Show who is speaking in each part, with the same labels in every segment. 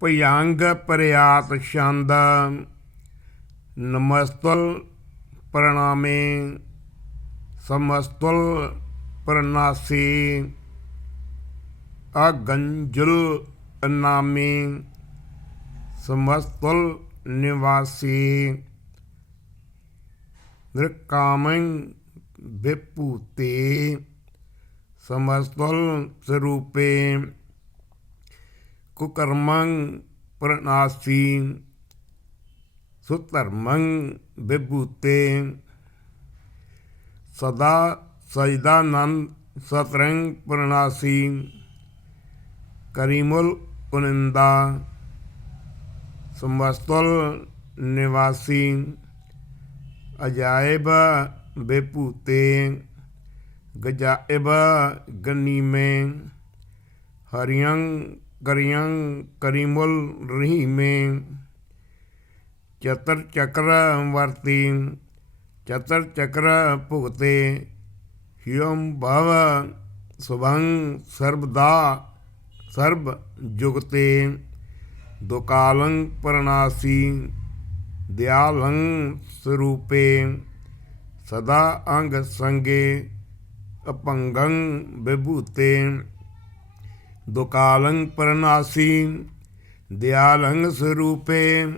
Speaker 1: ਭਯੰਗ ਪ੍ਰਿਆਤ ਛੰਦ। ਨਮਸਤੁਲ ਪ੍ਰਣਾਮੇ। ਸਮਸਤੁਲ ਪ੍ਰਨਾਸੀ ਅਗੰਜੁਲ ਨਾਮੇ ਸਮਸਤੁਲ ਨਿਵਾਸੀ। ਨਿਰਕਾਮੰ ਵਿਭੂਤੇ। ਸਮਸਤੁਲ ਸਰੂਪੇ। कुकर्मं प्रणासी सुधर्मं विभूते। सदा सजदानंद सतरंग प्रणासी करीमुल पुनिंदा समस्तुल निवासी अजायब बेपूते गजायब गनी में हरियंग करियं करीमुल रही में। चतर चक्र वर्ती, चतर चक्र भुगते ह्यम भव शुभंग सर्वदा सर्व जुगते। दुकालंग प्रणासी दयालंग स्वरूपे। सदा अंग संगे अपंगंग विभूते। ਦੁਕਾਲੰ ਪ੍ਰਣਾਸੀ ਦਿਆਲੰਗ ਸਰੂਪੇ,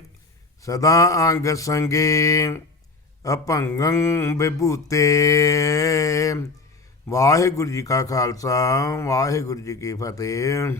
Speaker 1: ਸਦਾ ਅੰਗ ਸੰਗੇ ਅਪੰਗੰ ਵਿਭੂਤੇ ਵਾਹਿਗੁਰੂ ਜੀ ਕਾ ਖਾਲਸਾ, ਵਾਹਿਗੁਰੂ ਜੀ ਕੀ ਫਤਿਹ।